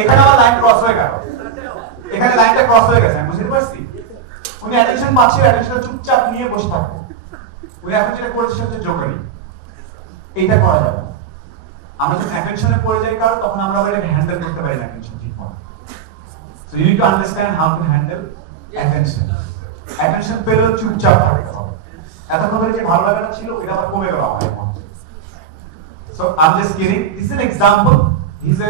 এখানে আমার line cross হয়ে গেল, এখানে লাইনটা ক্রস হয়ে গেছে, আমি বুঝতে পারছি। উনি অ্যাটেনশন পাচ্ছে, অ্যাটেনশনটা চুপচাপ নিয়ে বসে থাকবে। উনি এখন যেটা করেছে সেটা হচ্ছে জোকারি, এইটা করা যাবে। আমরা যখন অ্যাটেনশনে পড়ে যাই কারো, তখন আমরা আবার এটা হ্যান্ডেল করতে পারি না অ্যাটেনশন ঠিক মতো। So you need to understand how to handle attention. Attention পেলেও চুপচাপ থাকতে হবে। এতক্ষণ ধরে যে ভালো লাগাটা ছিল এটা আবার কমে গেল আমার মধ্যে। So I am just kidding, this is an example. He is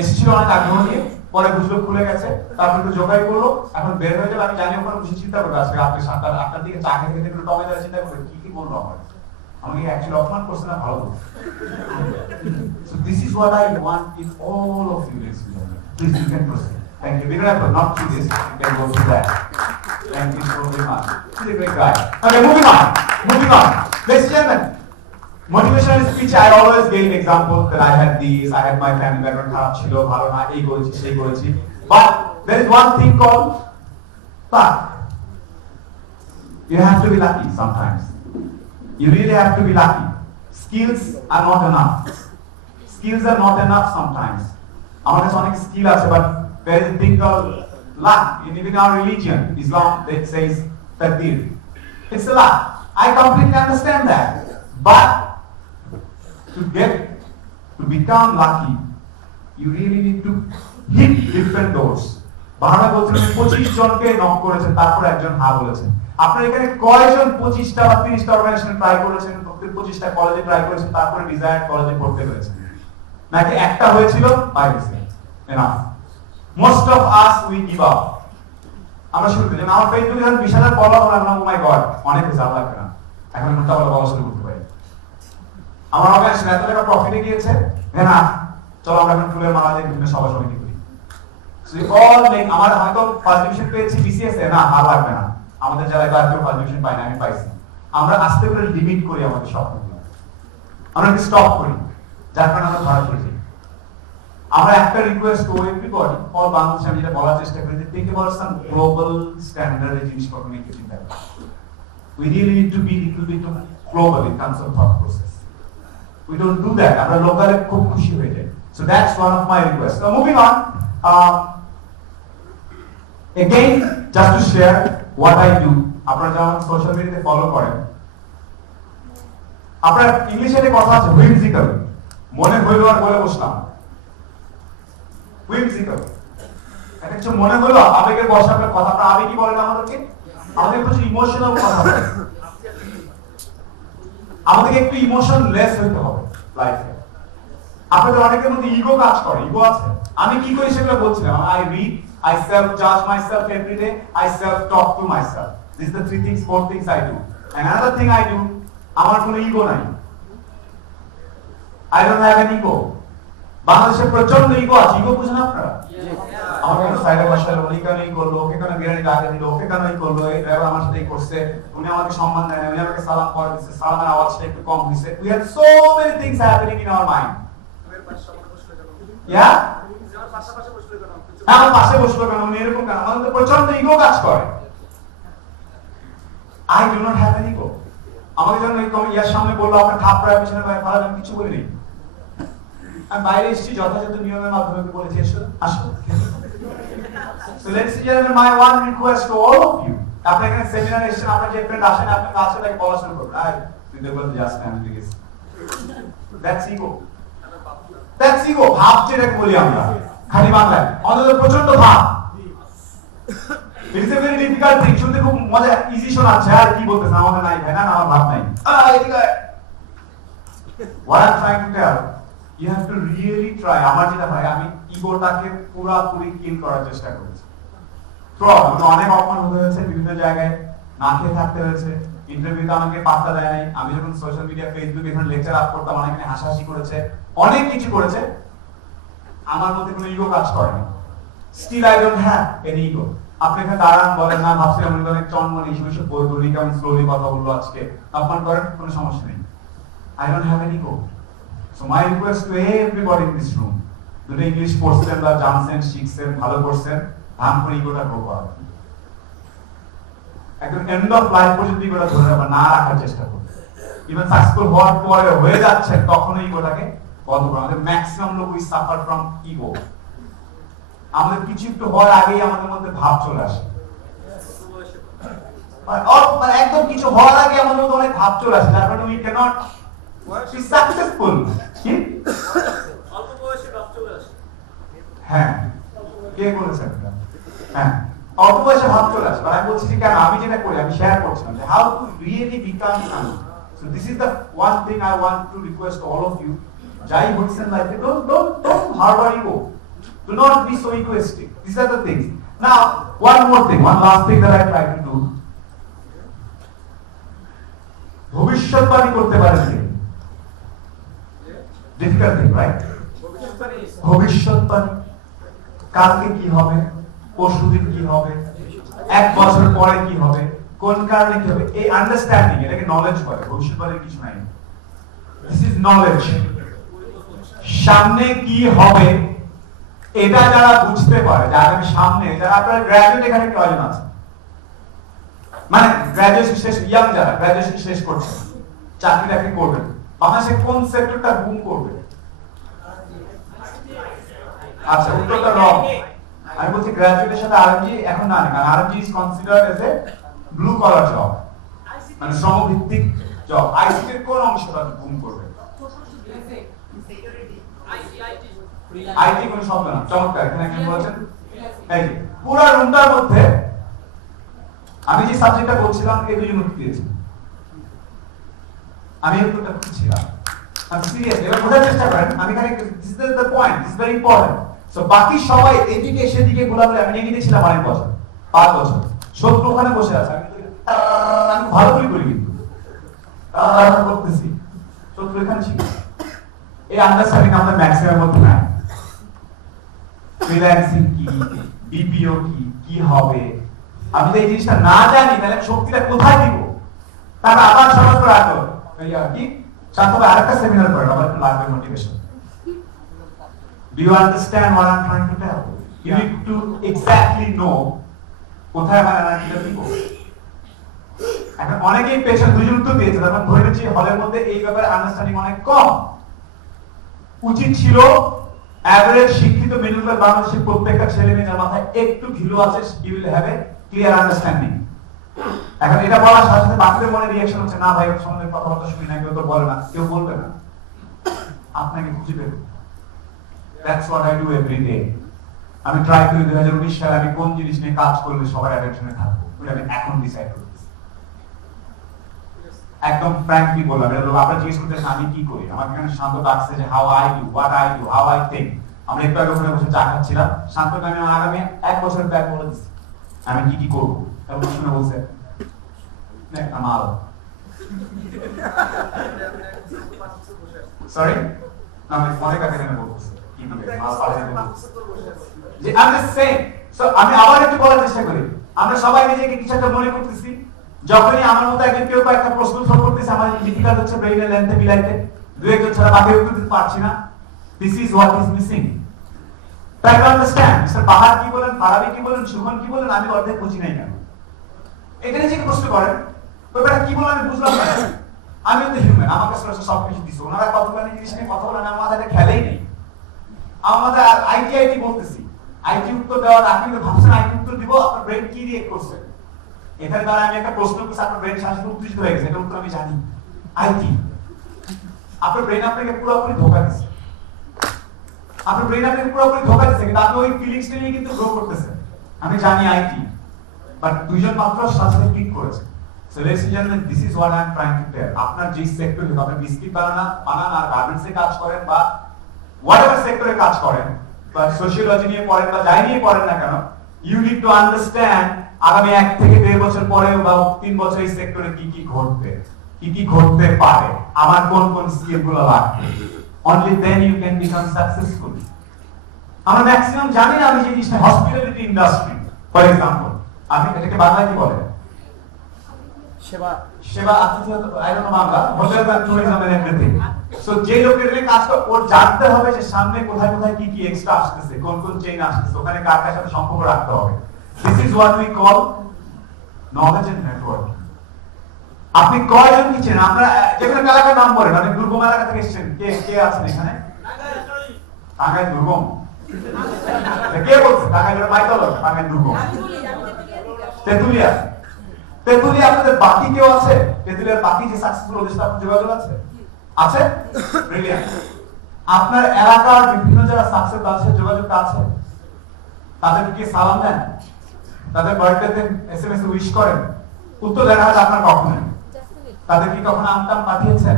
এসেছিল অনেক আগ্রহ নিয়ে, পরে বুঝলো খুলে গেছে, তারপর একটু জোগাড়ি করলো, এখন বের হয়ে যাবে। আমি জানি ওখানে বসে চিন্তা করবে আজকে আপনি 7টার দিকে চা খেতে খেতে একটু টমে ধরে চিন্তা করবে কি কি বললো আমার, আমাকে অ্যাকচুয়ালি অপমান করছে না ভালো বলছে। So this is what I want in all of you, ladies and gentlemen. Please, you can proceed. Thank you. We're gonna not do this. You can go through that. Thank you so very much. He's a great guy. Okay, moving on. Ladies and gentlemen, motivational speech. I always gave examples that I had these. I had my family background. খারাপ ছিল, ভালো না, এই করেছি, সেই করেছি. But there is one thing called luck. You have to be lucky sometimes. You really have to be lucky. Skills are not enough. Skills are not enough sometimes. Our kache onek skill ache, but there is a thing called luck. Even our religion, Islam, that says taqdeer. It's a luck. I completely understand that. But to become lucky, you really need to hit different doors. বাহানা বলছেন 25 জনকে knock করেছেন, তারপর একজন হ্যাঁ বলেছেন। আপনার এখানে কয়জন 25টা বা 30টা অর্গানাইজেশন ট্রাই করেছেন, 25টা কলেজে ট্রাই করেছেন, তারপরে ডিজায়ার্ড কলেজে পড়তে পেরেছেন? নাকি একটা হয়েছিল by mistake? Enough. Most of us we give up. আমরা শুরু করি, আমার ফেসবুকে যখন 20,000 ফলোয়ার হলো, আমরা ও মাই গড অনেক হয়েছে, আল্লাহ কেন এখন ঘন্টা বলা শুরু করতে পারি। আমার অর্গানাইজেশন এত টাকা প্রফিটে গিয়েছে, না চলো আমরা এখন ফুলের মালা দিয়ে বিভিন্ন সভা সমিতি করি। সো অল লাইক আমার হয়তো ফার্স্ট ডিভিশন পেয়েছি বিসিএস এ, না আর লাগবে না, আমাদের যারা এবার কেউ ফার্স্ট ডিভিশন পায় না, আমি পাইছি। আমরা আস্তে করে লিমিট করি আমাদের স্বপ্নগুলো, আমরা স্টপ করি, যার কারণে আমরা ধরা পড়ে যাই। আমরা একটা রিকোয়েস্ট করব এভরিবডি, অল বাংলাদেশে আমি যেটা বলার চেষ্টা করি যে think about some global standard এর জিনিসপত্র নিয়ে কিছু চিন্তা করি। We really need to be little bit global in terms of thought process. We don't do that. আমরা লোকালে খুব খুশি হয়ে যাই। So that's one of my requests. So moving on, again just to share what I do. আপনারা যখন social মিডিয়াতে follow করেন, আপনারা ইংলিশে একটা কথা আছে whimsical, মনে হইলো আর বলে বসলাম। whimsical এটা কিছু মনে হলো আবেগের বশে আপনার কথা, আপনারা আবেগই বলেন আমাদেরকে, আমাদের প্রচুর ইমোশনাল কথা বলেন। আমাদেরকে একটু ইমোশনলেস হতে হবে লাইফে। আপনাদের অনেকের মধ্যে ইগো কাজ করে, ইগো আছে। আমি কি করি সেগুলো বলছিলাম। I read, I self judge myself every day, I self talk to myself. These are the 4 things I do. And another thing I do, আমার কোনো ইগো নাই। I don't have an ego. বাংলাদেশে প্রচন্ড ইগো আছে, ego বুঝেন আপনারা? আমাকে সাইডে বসালো, উনি কেন এই করলো, ওকে কেন বিরিয়ানি লাগিয়ে দিল, ওকে কেন এই করলো, এই ড্রাইভার আমার সাথে এই করছে, উনি আমাকে সম্মান দেয় না, উনি আমাকে সালাম করে দিচ্ছে, সালামের আওয়াজটা একটু কম হয়েছে। We have so many things happening in our mind. Yeah? আমার পাশে বসলো কেন, উনি এরকম কেন, আমাদের প্রচন্ড ইগো কাজ করে। I do not have an ego. আমাকে যখন ইয়ার সামনে বললো আপনার থাপড়ার পিছনে ভাড়া, আমি কিছু বলিনি। আমি বাইরে এসেছি, যথাযথ নিয়মের মাধ্যমে বলেছি এসো আসো। So ladies and gentlemen, my one request to all of you, আপনি এখানে সেমিনারে এসেছেন, আপনার যে ফ্রেন্ড আসেন, আপনি কাছে তাকে বলা শুরু করবেন, আই তুই দেখবেন just family guess. That's ego. That's ego. ভাব যেটাকে বলি আমরা খালি বাংলায়, আমাদের প্রচন্ড ভাব। It is a very difficult thing. শুনতে খুব মজা, ইজি শোনাচ্ছে, আর কি বলতেছেন আমাদের নাই ভাই, না আমার ভাব নাই। What I'm trying to tell, you have to really try. আমার যেটা ভাই, আমি ইগোটাকে পুরোপুরি কিল করার চেষ্টা করেছি। অনেক অপমান হয়েছে বিভিন্ন জায়গায়, না খেয়ে থাকতে হয়েছে, ইন্টারভিউতে আমাকে পাত্তা দেয় নাই। আমি যখন সোশ্যাল মিডিয়া ফেসবুকে এখানে লেকচার আপ করতাম, অনেকে হাসাহাসি করেছে, অনেক কিছু করেছে, আমার মধ্যে কোনো ইগো কাজ করে না। Still I don't have any ego. আপনি এখানে দাঁড়ান, বলেন না ভাবছিলাম উনি অনেক চন্মন এইসব বই বলি, কেমন স্লোলি কথা বললো আজকে, আপমান করেন, কোনো সমস্যা নেই। I don't have any ego. So my request to everybody in this room, দুটো ইংলিশ পড়ছেন বা জানছেন, শিখছেন, ভালো করছেন, ধাম করে ইগোটা গ্রো করা। একদম এন্ড অফ লাইফ পর্যন্ত ইগোটা ধরে রাখা, না রাখার চেষ্টা করুন। ইভেন সাকসেসফুল হওয়ার পরে হয়ে যাচ্ছে তখন ইগোটাকে বন্ধ করা। আমাদের ম্যাক্সিমাম লোক উই সাফার ফ্রম ইগো। আমাদের কিছু একটু হওয়ার আগেই আমাদের মধ্যে ভাব চলে আসে, মানে একদম কিছু হওয়ার আগে আমাদের মধ্যে অনেক ভাব চলে আসে, যার কারণে উই ক্যানট বি সাকসেসফুল। কি অল্প বয়সে ভাব চলে আসে? হ্যাঁ, কে বলেছেন? হ্যাঁ, অল্প বয়সে ভাব চলে আসে। আমি বলছি যে কেন, আমি যেটা করি আমি শেয়ার করছিলাম যে how to really become something. So this is the one thing I want to request all of you. যাই হচ্ছেন লাইফে, don't harbor ego. Do not be so egoistic. These are the things. Now, one more thing, one last thing that I try to do. ভবিষ্যৎবাণী করতে পারেন কি? Difficult thing, right? ভবিষ্যৎবাণী, কালকে কি হবে, পরশুদিন কি হবে, এক বছর পরে কি হবে, কোন কারণে কি হবে, এই আন্ডারস্ট্যান্ডিং, এটাকে নলেজ বলে। ভবিষ্যৎবাণীর কিছু নাই। This is knowledge. সামনে কি হবে এটা যারা বুঝতে পারে, যারা আমি সামনে, যারা আপনারা গ্র্যাজুয়েট এখানে কয়জন আছে, মানে গ্র্যাজুয়েশন শেষ, ইয়াং যারা গ্র্যাজুয়েশন শেষ করছে, চাকরি টাকরি করবেন, বাংলাদেশে কোন সেক্টরটা বুম করবে? আচ্ছা, উত্তরটা রং। আমি বলছি গ্র্যাজুয়েটের সাথে আরএমজি এখন না, কারণ RMG is considered as a blue collar job, মানে শ্রমভিত্তিক জব। আইসিটির কোন অংশটা বুম করবে? আইটি কোন শব্দ না, চমৎকার। এখানে কি বলেছেন? এই যে পুরো রুমটার মধ্যে আমি যে সাবজেক্টটা বলছিলাম এই দুজন উত্তর দিয়েছে, আমি উত্তরটা খুঁজছিলাম। আমি সিরিয়াস, এবার বোঝার চেষ্টা করেন। আমি এখানে this is the point, this very important. So বাকি সবাই এদিকে সেদিকে গোলাগুলি, আমি নেগেটিভ ছিলাম অনেক বছর, 5 বছর। শত্রু ওখানে বসে আছে, আমি ভালো করে করি কিন্তু করতেছি, শত্রু এখানে ছিল। এই আন্ডারস্ট্যান্ডিং আমাদের ম্যাক্সিমাম মধ্যে নাই। ফ্রিল্যান্সিং কি, বিপিও কি, কি হবে, আমি যদি এই জিনিসটা না জানি তাহলে শক্তিটা কোথায় দিব? তার আবার সহজ করে রাখো কি শান্তভাই আরেকটা সেমিনার করেন, আমার একটু লাগবে motivation. Do you understand what I'm trying to tell? You need to exactly know কোথায় আমার এনার্জিটা দিব। এখন অনেকেই পেছন দুজন উত্তর দিয়েছে, তখন ধরে নিচ্ছি হলের মধ্যে এই ব্যাপারে আন্ডারস্ট্যান্ডিং অনেক কম। উচিত ছিল এভারেজ শিক্ষিত মিডল ক্লাস বাংলাদেশের প্রত্যেকটা ছেলে মেয়ের মাথায় একটু ঘিলু আছে, you will have a clear understanding। এখন এটা বলার সাথে সাথে বাকিদের মনে রিঅ্যাকশন হচ্ছে, না ভাই ওর সঙ্গে কথাবার্তা শুনি না, কেউ তো বলে না, কেউ বলবে না, আপনাকে খুঁজে পেল। That's what I do every day. আমি ট্রাই করি 2019 সালে আমি কোন জিনিস নিয়ে কাজ করলে সবার অ্যাটেনশনে থাকবো, ওটা আমি এখন ডিসাইড করতেছি। একদম ফ্র্যাঙ্কলি বললাম, এটা লোক আপনারা জিজ্ঞেস করতেছেন আমি কি করি, আমাকে এখানে শান্ত ডাকছে যে how I do, what I do, how I think. আমরা একটু আগে ওখানে বসে চা খাচ্ছিলাম, শান্তকে আমি আগামী 1 বছর ব্যাক বলে দিচ্ছি আমি কি কি করবো, এবং শুনে বলছে মাল, সরি আমি মনে কাছে এখানে বলতেছি কি দিবে মাল পাঠিয়ে দেবো যে আমি সেম। সো আমি আবার একটু বলার চেষ্টা করি, আমরা সবাই নিজেকে কিছু একটা মনে করতেছি, যখনই আমার মতো একজন কেউ একটা প্রশ্ন থ্রো করতেছে, আমার ডিফিকাল্ট হচ্ছে ব্রেইনের লেন্থে মিলাইতে, দুই একজন ছাড়া বাকি উত্তর দিতে পারছি না। This is what is missing. Try to understand Mr Bahar কি বলেন, ফারাবি কি বলেন, সুমন কি বলেন, আমি অর্ধেক বুঝি নাই কেন। এটা নিজেকে প্রশ্ন করেন, ব্যাপারটা কি বলেন আমি বুঝলাম না, আমি তো হিউম্যান, আমার কাছে সব কিছু দিচ্ছে, ওনারা কত বলেন জিনিস নিয়ে কথা বলেন, আমার মাথায় খেলেই নেই। আমার মাথায় আইটি বলতেছি, আইটি উত্তর দেওয়ার আপনি তো ভাবছেন আইটি উত্তর দিব, আপনার ব্রেন কি রিয়েক্ট করছে, এখানে দ্বারা আমি একটা প্রশ্ন করছি, আপনার ব্রেন সাথে উত্তেজিত হয়ে গেছে, এটা উত্তর আমি জানি। আইটি আপনার ব্রেন আপনাকে পুরোপুরি ধোঁকা দিচ্ছে, আপনার ব্রেন আপনাকে পুরোপুরি ধোঁকা দিচ্ছে, কিন্তু আপনি ওই ফিলিংসটা নিয়ে কিন্তু গ্রো করতেছেন। আমি জানি আইটি, বাট দুইজন মাত্র সাথে ক্লিক করেছে। So ladies and gentlemen, this is what I am trying to tell. আপনার যে সেক্টরে আপনি বিস্কিট বানান আর গার্মেন্টসে কাজ করেন বা whatever সেক্টরে কাজ করেন বা সোশিওলজি নিয়ে পড়েন বা যাই নিয়ে পড়েন না কেন, you need to understand আগামী 1 থেকে 1.5 বছর পরে বা 3 বছর এই সেক্টরে কি কি ঘটতে পারে, আমার কোন কোন স্কিল গুলো লাগবে। Only then you can become successful. আমরা ম্যাক্সিমাম জানি না আমি যে জিনিসটা হসপিটালিটি ইন্ডাস্ট্রি ফর এক্সাম্পল, আমি এটাকে বাংলায় কি বলে সেবা আতিথেয়তা, I don't know Bangla, hotel and tourism and everything. So যে লোকের এখানে কাজ করে ওর জানতে হবে যে সামনে কোথায় কোথায় কি কি এক্সট্রা আসতেছে, কোন কোন চেইন আসতেছে, ওখানে কার কার সাথে সম্পর্ক রাখতে হবে। This is what we call knowledge and networking. আপনি কয়জন কি চেনেন? আমরা যেখানে এলাকার নাম বলেন, অনেক দুর্গম এলাকা থেকে এসেছেন, কে কে আছেন এখানে? টাঙ্গাইল দুর্গম? কে বলছে টাঙ্গাইলের মাইতল? টাঙ্গাইল দুর্গম? তেতুলিয়া? তেতুলিয়া আপনাদের বাকি কেউ আছে? তেতুলিয়ার বাকি যে সাকসেসফুল ওদের সাথে যোগাযোগ আছে? আছে? ব্রিলিয়ান্ট। আপনার এলাকার বিভিন্ন যারা সাকসেস তাদের সাথে যোগাযোগ আছে? তাদেরকে কি সালাম দেন? তাদের বার্থডেতে এসএমএস উইশ করেন? উত্তর দেন হয়তো আপনার কখনো। তাদের কি কখনো আমটাম পাঠিয়েছেন?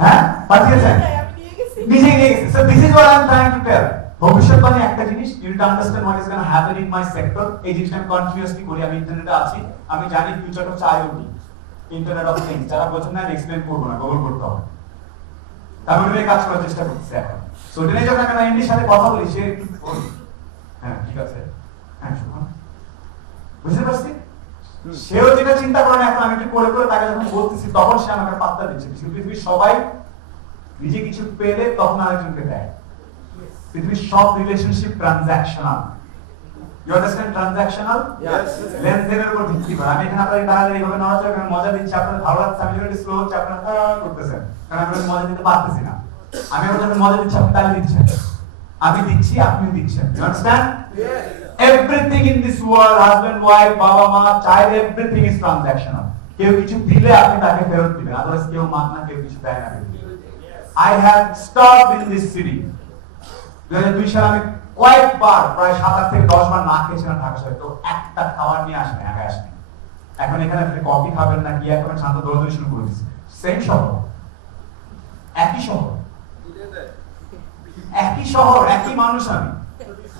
হ্যাঁ, পাঠিয়েছেন? নিজেই নিয়ে গেছে। So this is what I'm trying to tell. ভবিষ্যৎবাণী একটা জিনিস, you need to understand what is going to happen in my sector. এই জিনিসটা আমি কন্টিনিউয়াসলি করি, আমি ইন্টারনেটে আছি, আমি জানি ফিউচারটা হচ্ছে IoT, ইন্টারনেট অফ থিংস। যারা বোঝেন না এক্সপ্লেইন করবো না, গুগল করতে হবে। আমি ওটা নিয়ে কাজ করার চেষ্টা করতেছি এখন। সো ওটা নিয়ে যখন আমি এমডির সাথে কথা বলি, সে হ্যাঁ ঠিক আছে, হ্যাঁ শুনুন, বুঝতে পারছি? সেও যেটা চিন্তা করেন, এখন আমি একটু করে করে তাকে যখন বলতেছি, তখন সে আমাকে পাত্তা দিচ্ছে। পৃথিবীর সবাই নিজে কিছু পেলে তখন আরেকজনকে দেয়। পৃথিবীর সব relationship transactional. You understand transactional? লেনদেনের উপর ভিত্তি করে। আমি এখানে আপনাদের দাঁড়ালে এইভাবে নড়াচড়া করে মজা দিচ্ছি, আপনাদের ভালো লাগছে, আমি যদি স্লো হচ্ছে আপনারা করতেছেন, কারণ আমি মজা দিতে পারতেছি না। আমি যখন মজা দিচ্ছি আপনি তালি দিচ্ছেন, আমি দিচ্ছি আপনি দিচ্ছেন। You understand? Everything in this world, husband wife, বাবা মা, চাইল্ড, এভরিথিং ইজ ট্রানজাকশনাল। কেউ কিছু দিলে আপনি তাকে ফেরত দিবেন, আদারওয়াইজ কেউ মাগনা, কেউ কিছু দেয় না। I have stopped in this city. 2002 সালে আমি কয়েকবার, প্রায় 7 থেকে 10 বার না খেয়েছিলাম ঢাকা শহরে, তো একটা খাবার নিয়ে আসেনি, আগে আসেনি। এখন এখানে আপনি কফি খাবেন না কি এখন শান্ত দৌড়াদৌড়ি শুরু করে দিচ্ছে। সেম শহর, একই শহর, একই শহর, একই মানুষ।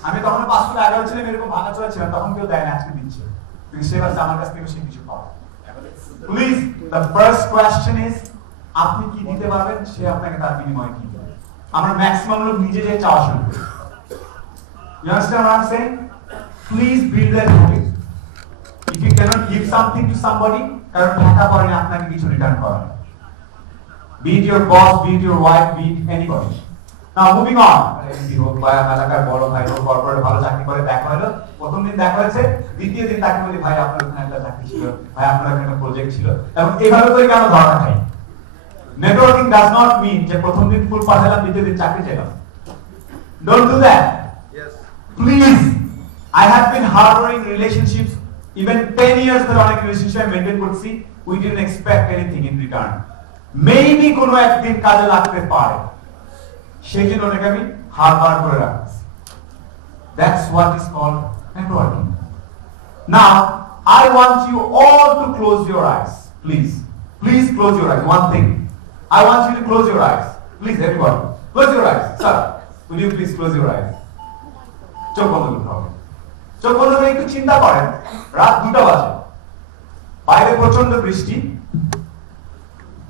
আমি তখন 5 ফুট 11 ছিলাম, এরকম ভাঙা চলে ছিলাম, তখন কেউ দেয় না, আজকে দিচ্ছে। কিন্তু সে ভাবছে আমার কাছ থেকে সে কিছু পাবে। Please, the first question is, আপনি কি দিতে পারবেন, সে আপনাকে তার বিনিময়ে কি দেবে। আমরা ম্যাক্সিমাম লোক নিজে যে চাওয়া শুরু করি। You understand what I'm saying? Please build that habit. If you cannot give something to somebody, কারণ টাকা পরে আপনাকে কিছু রিটার্ন করেন। Be it your boss, be it your wife, be it anybody. Now moving on. MP হোক বা এলাকার বড় ভাই হোক, কর্পোরেট ভালো চাকরি করে দেখা হলো, প্রথম দিন দেখা হয়েছে, দ্বিতীয় দিন তাকে বলি ভাই আপনার এখানে একটা চাকরি ছিল, ভাই আপনার এখানে একটা প্রজেক্ট ছিল, এবং এইভাবে করে কেন ধরা খাই। Networking does not mean যে প্রথম দিন ফুল পাঠালাম, দ্বিতীয় দিন চাকরি চাইলাম। Don't do that. Yes. Please. I have been harboring relationships even 10 years ধরে অনেক রিলেশনশিপ মেইনটেইন করছি, we didn't expect anything in return. Maybe কোনো একদিন কাজে লাগতে পারে, সেই জন্য ওটাকে আমি হারবার করে রাখছি। That's what is called networking. Now, I want you all to close your eyes. Please. Please close your eyes. One thing. I want you to close your eyes. Please, everybody. Close your eyes. Sir, will you please close your eyes? চোখ বন্ধ করতে হবে। চোখ বন্ধ করে একটু চিন্তা করেন, রাত 2টা বাজে, বাইরে প্রচন্ড বৃষ্টি,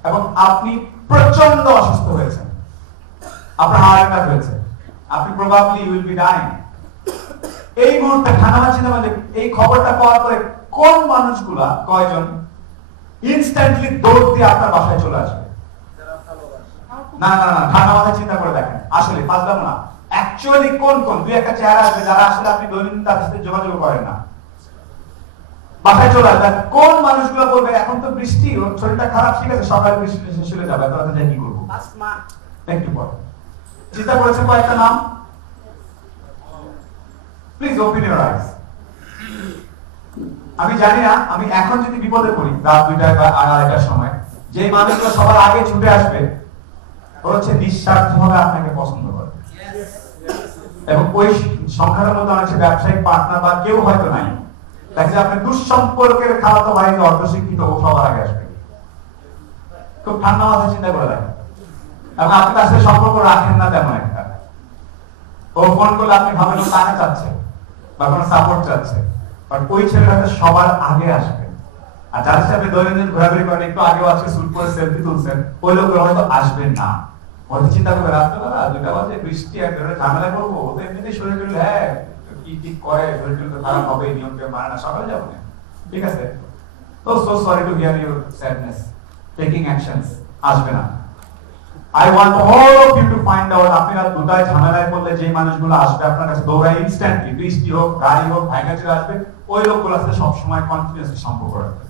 এবং আপনি প্রচন্ড অসুস্থ হয়েছেন, আপনার হার্ট অ্যাটাক হয়েছে, আপনি probably you will be dying. এই মুহূর্তে ঠান্ডা চিন্তা মানে এই খবরটা পাওয়ার পরে কোন মানুষগুলা, কয়জন ইনস্ট্যান্টলি দৌড় দিয়ে আপনার বাসায় চলে আসবে? না না না, ঠান্ডা মাথায় চিন্তা করে দেখেন, আসলে ফাজলাম না, অ্যাকচুয়ালি কোন কোন দুই একটা চেহারা আছে যারা আসলে আপনি দৈনন্দিন তাদের সাথে যোগাযোগ করেন না, বাসায় চলে আসবে। কোন মানুষগুলো বলবে এখন তো বৃষ্টি, ওর শরীরটা খারাপ, ঠিক আছে সকালে বৃষ্টি শেষ হয়ে যাবে, তাহলে যাই কি করবো? একটু পর চিন্তা করেছেন কয়েকটা নাম? Please open your eyes. আমি জানি না, আমি এখন যদি বিপদে পড়ি রাত 2টায় বা 2:30টার সময়, যে মানুষগুলো সবার আগে ছুটে আসবে ওরা হচ্ছে নিঃস্বার্থভাবে আপনাকে পছন্দ করে, এবং ওই সংখ্যার মধ্যে অনেক ব্যবসায়িক পার্টনার বা কেউ হয়তো নাই, তাকে আপনি দুঃসম্পর্কের খাওয়াতো ভাই অর্ধশিক্ষিত, ও সবার আগে আসবে। খুব ঠান্ডা মাথায় চিন্তা করে দেখেন, এবং আপনি তার সাথে সম্পর্ক রাখেন না তেমন একটা, ও ফোন করলে আপনি ভাবেন ও টাকা চাচ্ছে বা কোনো সাপোর্ট চাচ্ছে, বাট ওই ছেলেটা সবার আগে আসবে। আর যাদের সাথে দৈনন্দিন ঘোরাঘুরি করেন, একটু আগেও আজকে শুট করে সেলফি তুলছেন, ওই লোকগুলো হয়তো আসবেন না, হয়তো চিন্তা করবে রাত্রেবেলা 2টা বাজে বৃষ্টি, একবারে ঝামেলা করবো, ও তো এমনিতেই শরীর টরীর হ্যাঁ কি ঠিক করে, শরীর টরীর তো খারাপ হবে, নিয়ম টিয়ম মানে না, সকালে যাবো না, ঠিক আছে? তো so sorry to hear your sadness, taking actions আসবে না। I want all of you to find out, আপনারা 2টায় ঝামেলায় পড়লে যে মানুষগুলো আসবে আপনার কাছে দৌড়ায় ইনস্ট্যান্টলি, বৃষ্টি হোক, গাড়ি হোক, ভাইগাচুর আসবে, ওই লোকগুলোর সাথে সবসময় কন্টিনিউয়াসলি সম্পর্ক রাখবে।